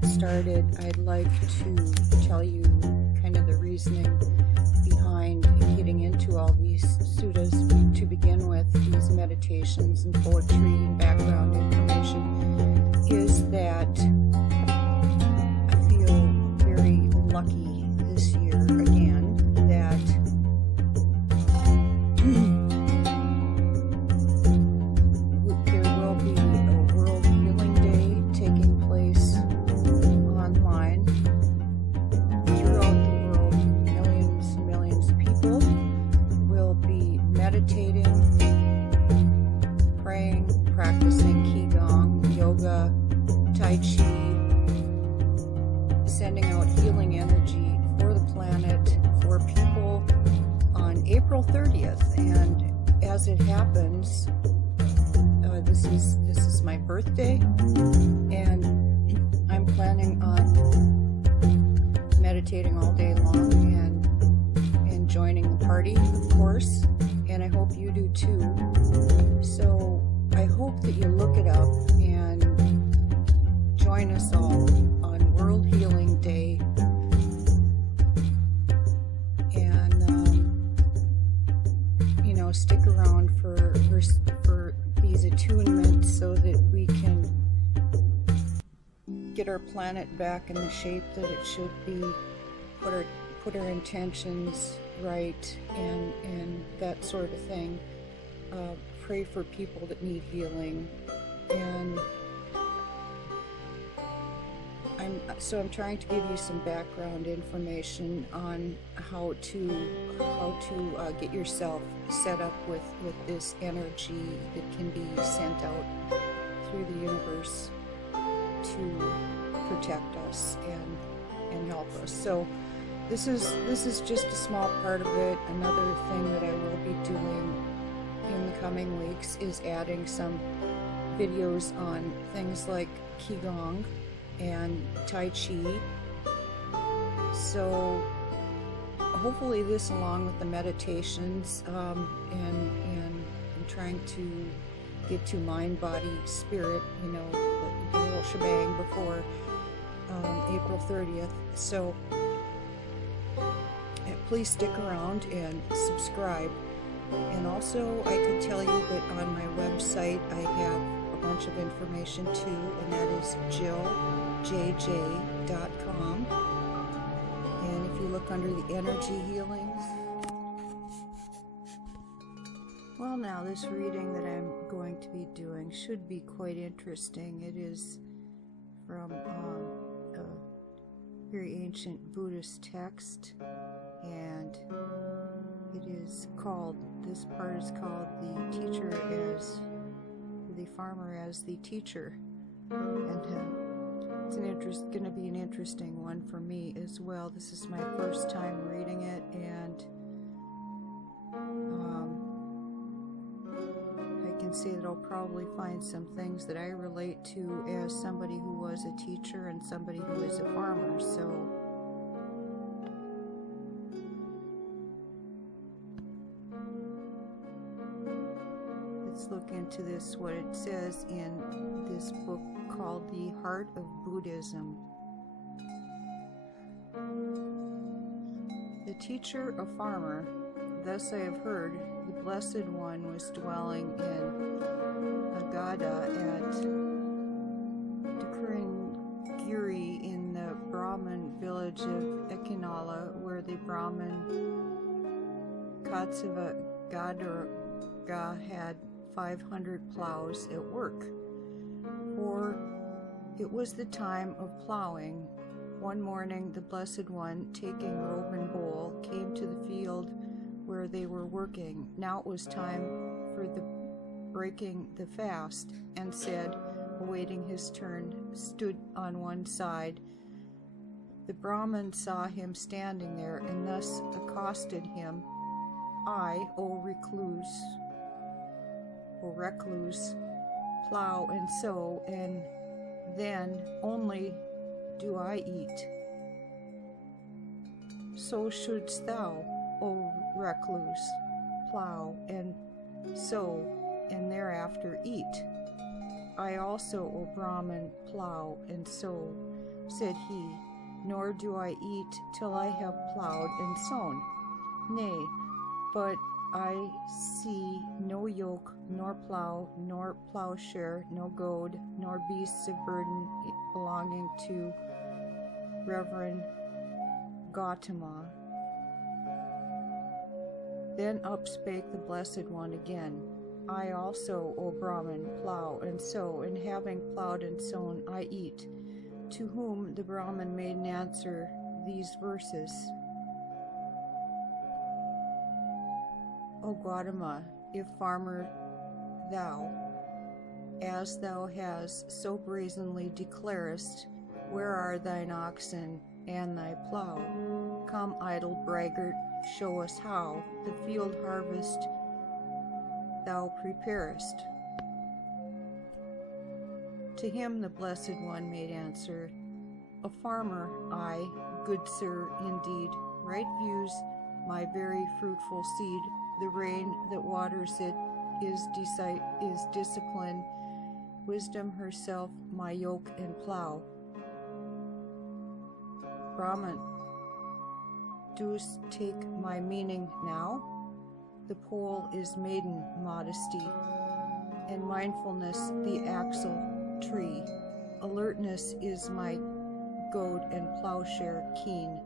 get started, I'd like to tell you kind of the reasoning behind getting into all these suttas to begin with, these meditations and poetry and background information, is that I feel very lucky this year again that there will be a World Healing Day taking place online throughout the world. Millions and millions of people will be meditating, praying, practicing Qigong, yoga, Tai Chi, sending out healing energy for the planet, for people on April 30th. And as it happens, this is my birthday, and I'm planning on meditating all day long and joining the party, of course, and I hope you do too. So I hope that you look it up and join us all on World Healing Day, and stick around for these attunements so that we can get our planet back in the shape that it should be, put our intentions right, and that sort of thing. Pray for people that need healing, and I'm trying to give you some background information on how to get yourself set up with this energy that can be sent out through the universe to protect us and help us. So this is just a small part of it. Another thing that I will be doing in the coming weeks is adding some videos on things like Qigong and Tai Chi. So hopefully this, along with the meditations, and I'm trying to get to mind, body, spirit, the whole shebang before April 30th. So please stick around and subscribe. And also, I could tell you that on my website I have a bunch of information too, and that is jilljj.com. And if you look under the energy healings, well, now this reading that I'm going to be doing should be quite interesting. It is from a very ancient Buddhist text, and it is called, this part is called the farmer as the teacher, and it's going to be an interesting one for me as well. This is my first time reading it, and I can say that I'll probably find some things that I relate to as somebody who was a teacher and somebody who is a farmer. So let's look into this, what it says in this book called The Heart of Buddhism. The teacher, a farmer, thus I have heard, the Blessed One was dwelling in Agada at Giri in the Brahmin village of Ekinala, where the Brahmin Katsava Gadarga had 500 plows at work. For it was the time of plowing. One morning the Blessed One, taking robe and bowl, came to the field where they were working. Now it was time for the breaking the fast, and said, awaiting his turn, stood on one side. The Brahmin saw him standing there, and thus accosted him, I, O recluse, plow and sow, and then only do I eat. So shouldst thou, O recluse, plow and sow, and thereafter eat. I also, O Brahmin, plow and sow. said he, nor do I eat till I have plowed and sown. Nay, but I see no yoke, nor plow, nor plowshare, no goad, nor beasts of burden belonging to Reverend Gautama. Then up spake the Blessed One again, I also, O Brahman, plow and sow, and having plowed and sown, I eat. To whom the Brahman made an answer these verses. O Gautama, if farmer thou, as thou hast so brazenly declarest, where are thine oxen and thy plow? Come, idle braggart, show us how the field harvest thou preparest. To him the Blessed One made answer, a farmer I, good sir, indeed, right views my very fruitful seed. The rain that waters it is discipline, wisdom herself my yoke and plow. Brahman, dost take my meaning now? The pole is maiden modesty, and mindfulness the axle tree. Alertness is my goad and plowshare keen,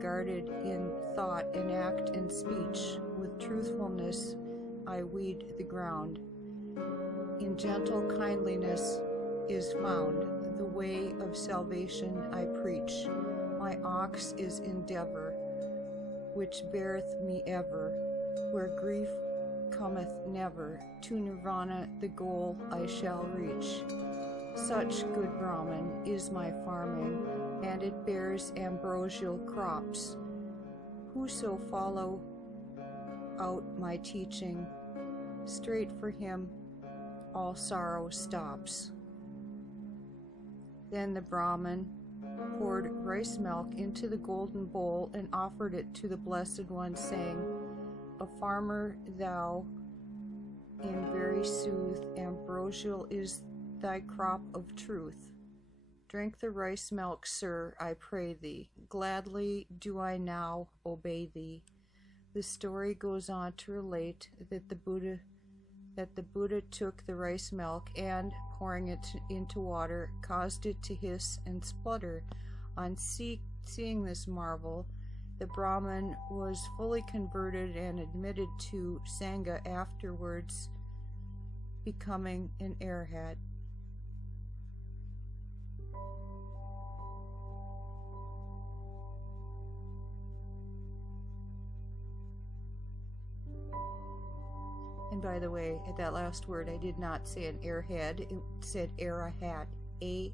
guarded in thought and act and speech. With truthfulness I weed the ground. In gentle kindliness is found the way of salvation I preach. My ox is endeavor, which beareth me ever, where grief cometh never. To nirvana the goal I shall reach. Such, good Brahman, is my farming, and it bears ambrosial crops. Whoso follow out my teaching, straight for him all sorrow stops. Then the Brahman poured rice milk into the golden bowl and offered it to the Blessed One, saying, a farmer thou, in very sooth, ambrosial is thy crop of truth. Drink the rice milk, sir, I pray thee. Gladly do I now obey thee. The story goes on to relate that the Buddha took the rice milk and, pouring it into water, caused it to hiss and splutter. On seeing this marvel, the Brahman was fully converted and admitted to Sangha, afterwards becoming an arhat. And by the way, at that last word, I did not say an airhead. It said arahat, A-R-A-H-A-T.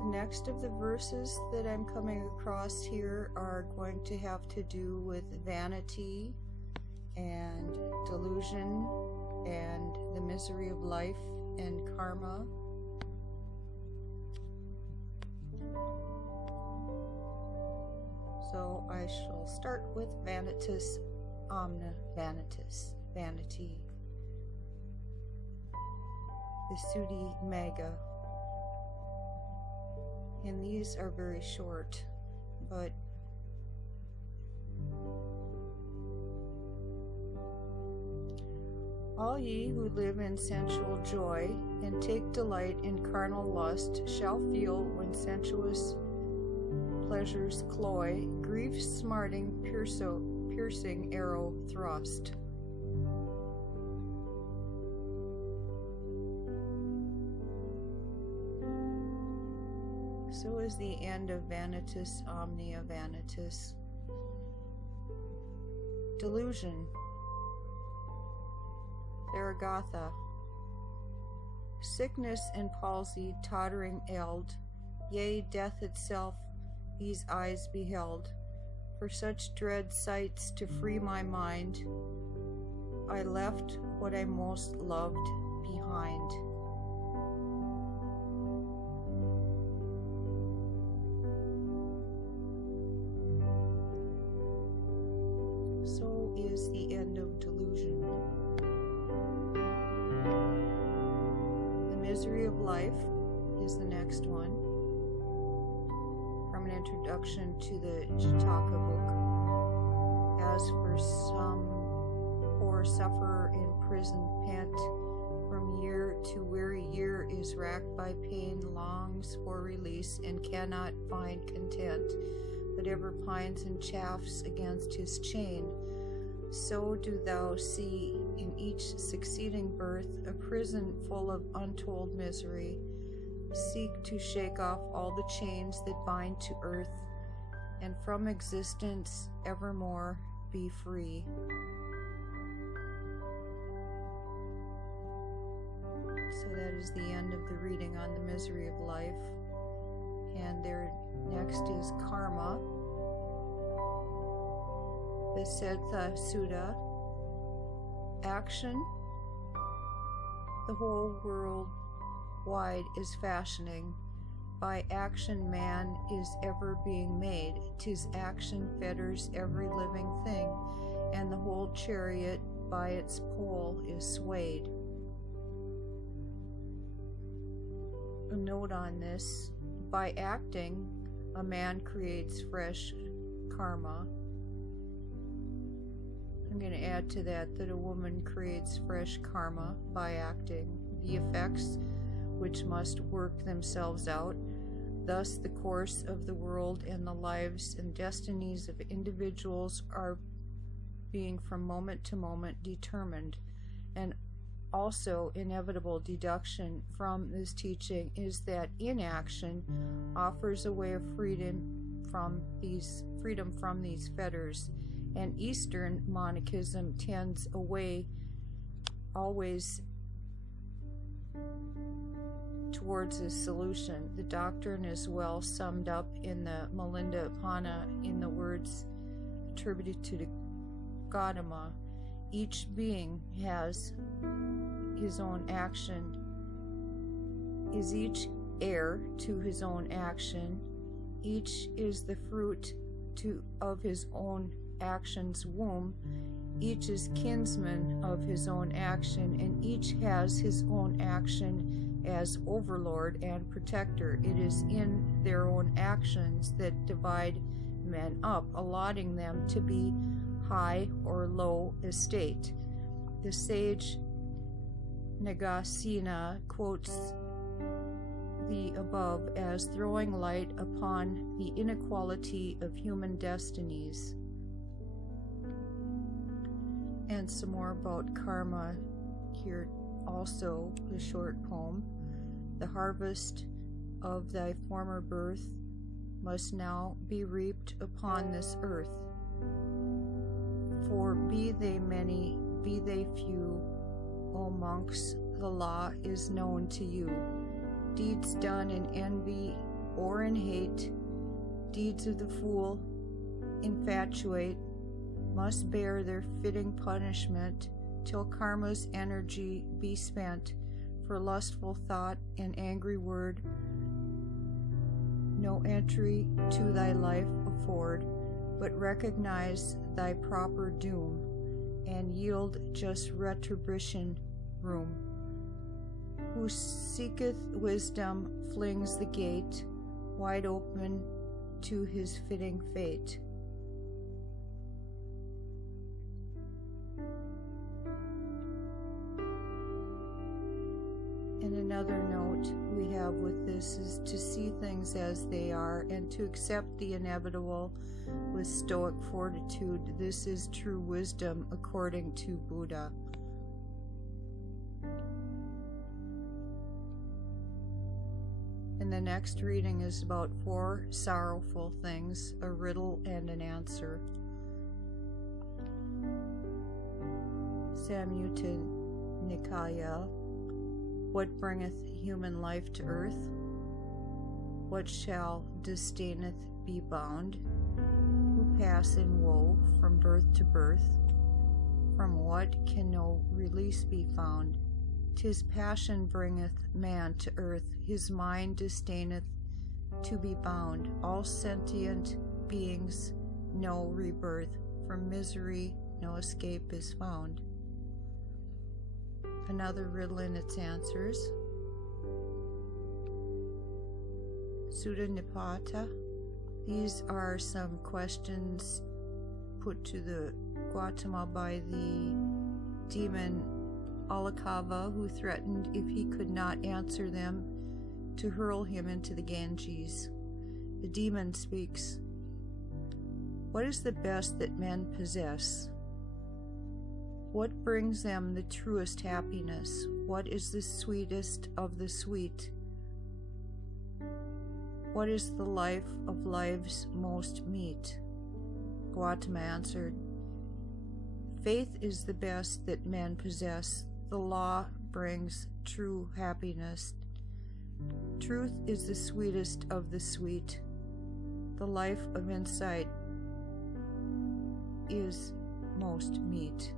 The next of the verses that I'm coming across here are going to have to do with vanity and delusion and the misery of life and karma. So I shall start with Vanitas Omna Vanitas, vanity. The Sudi Magga. And these are very short, but all ye who live in sensual joy and take delight in carnal lust shall feel, when sensuous pleasures cloy, grief's smarting piercing arrow thrust. So is the end of Vanitas Omnia Vanitas. Delusion. Theragatha. Sickness and palsy, tottering ailed, yea, death itself these eyes beheld. For such dread sights to free my mind, I left what I most loved behind. the end of delusion. The misery of life is the next one, from an introduction to the Jataka book. As for some poor sufferer in prison pent, from year to weary year is racked by pain, longs for release, and cannot find content, but ever pines and chafes against his chain. So do thou see in each succeeding birth a prison full of untold misery. Seek to shake off all the chains that bind to earth, and from existence evermore be free. So that is the end of the reading on the misery of life. And there next is karma. Visetha Sutta. Action. The whole world wide is fashioning. By action man is ever being made. 'Tis action fetters every living thing, and the whole chariot by its pole is swayed. A note on this: by acting, a man creates fresh karma. I'm going to add to that a woman creates fresh karma by acting. The effects which must work themselves out. Thus the course of the world and the lives and destinies of individuals are being from moment to moment determined. And also inevitable deduction from this teaching is that inaction offers a way of freedom from these fetters, and Eastern monachism tends away always towards a solution. The doctrine is well summed up in the Milinda Panna in the words attributed to Gautama. Each being has his own action, is each heir to his own action, each is the fruit of his own action's womb, each is kinsman of his own action, and each has his own action as overlord and protector. It is in their own actions that divide men up, allotting them to be high or low estate. The sage Nagasena quotes the above as throwing light upon the inequality of human destinies. And some more about karma here also, a short poem. The harvest of thy former birth must now be reaped upon this earth. For be they many, be they few, O monks, the law is known to you. Deeds done in envy or in hate, deeds of the fool, infatuate, must bear their fitting punishment till karma's energy be spent. For lustful thought and angry word no entry to thy life afford, but recognize thy proper doom, and yield just retribution room. Who seeketh wisdom flings the gate wide open to his fitting fate. And another note we have with this is to see things as they are and to accept the inevitable with stoic fortitude. This is true wisdom according to Buddha. And the next reading is about 4 sorrowful things, a riddle and an answer. Samyutta Nikaya. What bringeth human life to earth? What shall disdaineth be bound? Who pass in woe from birth to birth? From what can no release be found? 'Tis passion bringeth man to earth, his mind disdaineth to be bound. All sentient beings know rebirth, from misery no escape is found. Another riddle in its answers. Sutta Nipata. These are some questions put to the Gautama by the demon Alakava, who threatened, if he could not answer them, to hurl him into the Ganges. The demon speaks. What is the best that men possess? What brings them the truest happiness? What is the sweetest of the sweet? What is the life of lives most meet? Gautama answered, faith is the best that men possess. The law brings true happiness. Truth is the sweetest of the sweet. The life of insight is most meet.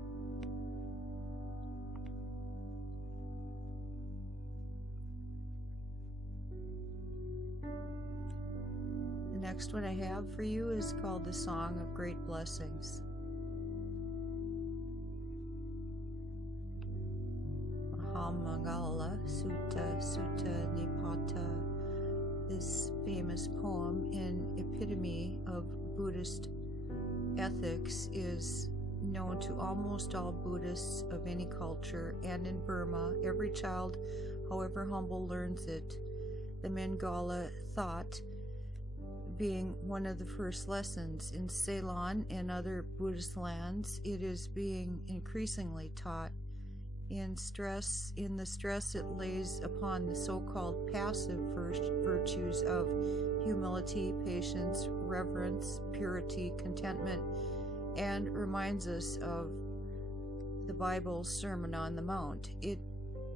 The next one I have for you is called the Song of Great Blessings. Mahamangala Sutta Nipata. This famous poem in epitome of Buddhist ethics is known to almost all Buddhists of any culture, and in Burma, every child, however humble, learns it. The Mangala thought being one of the first lessons. In Ceylon and other Buddhist lands, it is being increasingly taught. In the stress it lays upon the so-called passive virtues of humility, patience, reverence, purity, contentment, and reminds us of the Bible's Sermon on the Mount. It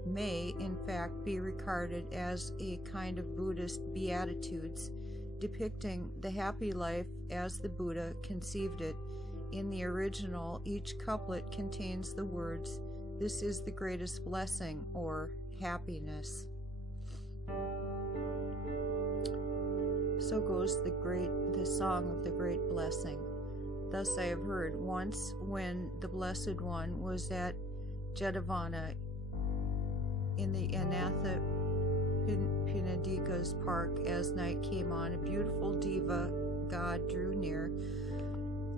may, in fact, be regarded as a kind of Buddhist Beatitudes, depicting the happy life as the Buddha conceived it. In the original, each couplet contains the words, "This is the greatest blessing," or happiness. So goes the song of the great blessing. Thus I have heard once, when the Blessed One was at Jetavana in the Anatha Pinadika's park, as night came on, a beautiful diva god drew near,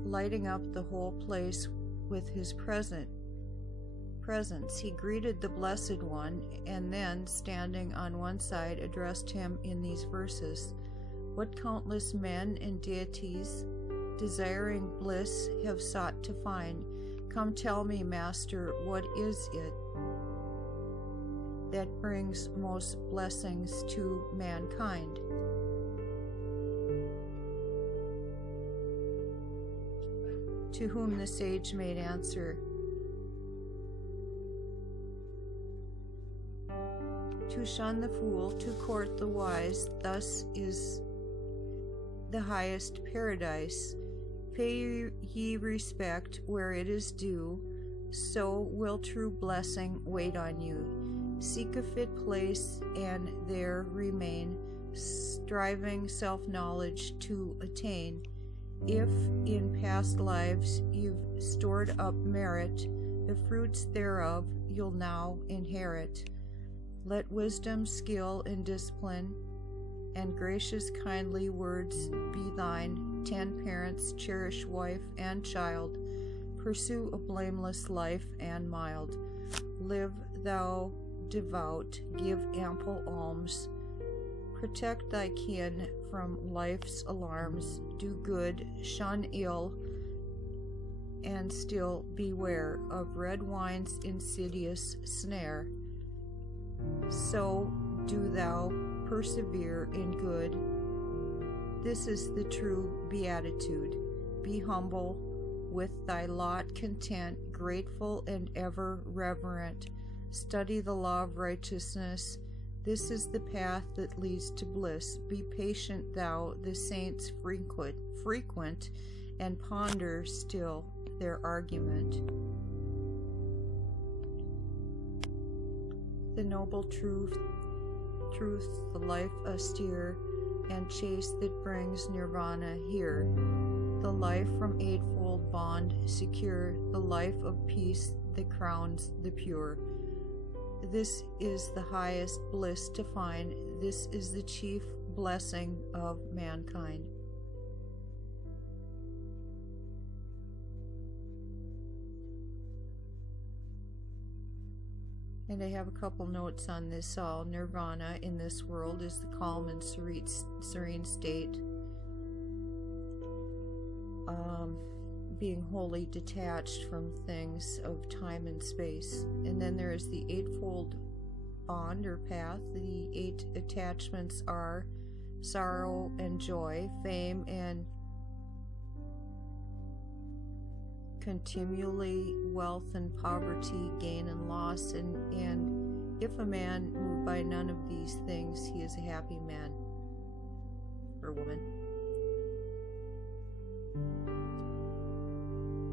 lighting up the whole place with his presence. He greeted the Blessed One, and then, standing on one side, addressed him in these verses. What countless men and deities, desiring bliss, have sought to find. Come tell me, Master, what is it that brings most blessings to mankind? To whom the sage made answer, to shun the fool, to court the wise, thus is the highest paradise. Pay ye respect where it is due, so will true blessing wait on you. Seek a fit place and there remain, striving self-knowledge to attain. If in past lives you've stored up merit, the fruits thereof you'll now inherit. Let wisdom, skill, and discipline, and gracious kindly words be thine. 10 parents, cherish wife and child. Pursue a blameless life and mild. Live thou devout, give ample alms. Protect thy kin from life's alarms. Do good, shun ill, and still beware of red wine's insidious snare. So do thou persevere in good. This is the true beatitude. Be humble, with thy lot content, grateful and ever reverent. Study the law of righteousness. This is the path that leads to bliss. Be patient thou, the saints frequent, and ponder still their argument. The noble truth, the life austere and chaste that brings nirvana here. the life from eightfold bond secure, the life of peace that crowns the pure. This is the highest bliss to find. This is the chief blessing of mankind. And I have a couple notes on this all. Nirvana in this world is the calm and serene state, being wholly detached from things of time and space. And then there is the eightfold bond or path. The 8 attachments are sorrow and joy, fame and continually, wealth and poverty, gain and loss. And if a man moved by none of these things, he is a happy man or woman.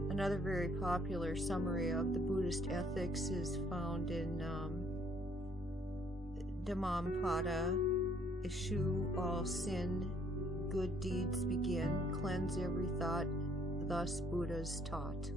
Another very popular summary of the Buddhist ethics is found in Dhammampada. Eschew all sin, good deeds begin, cleanse every thought, thus Buddha's taught.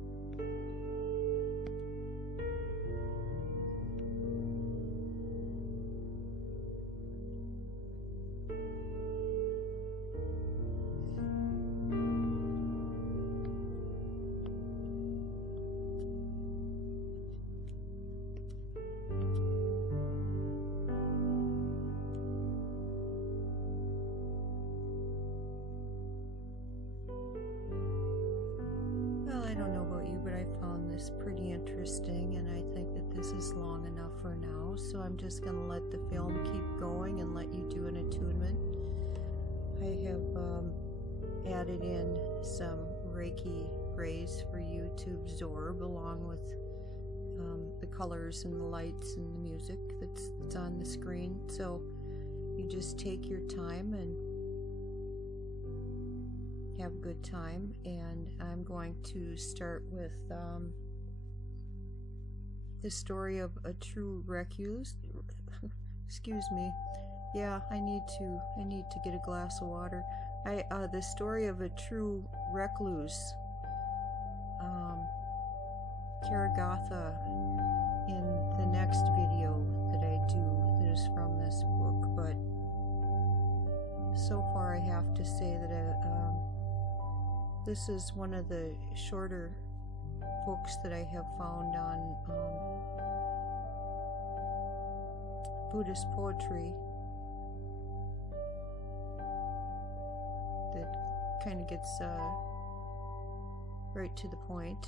Pretty interesting, and I think that this is long enough for now, so I'm just going to let the film keep going and let you do an attunement. I have added in some Reiki rays for you to absorb, along with the colors and the lights and the music that's on the screen. So you just take your time and have a good time, and I'm going to start with the story of a true recluse. Excuse me. Yeah, I need to get a glass of water. The story of a true recluse. Karagatha in the next video that I do that is from this book, but so far I have to say that this is one of the shorter books that I have found on Buddhist poetry that kind of gets right to the point.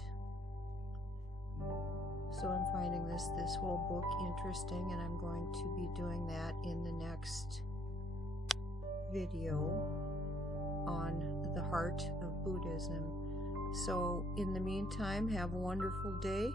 So I'm finding this whole book interesting, and I'm going to be doing that in the next video on the heart of Buddhism. So in the meantime, have a wonderful day.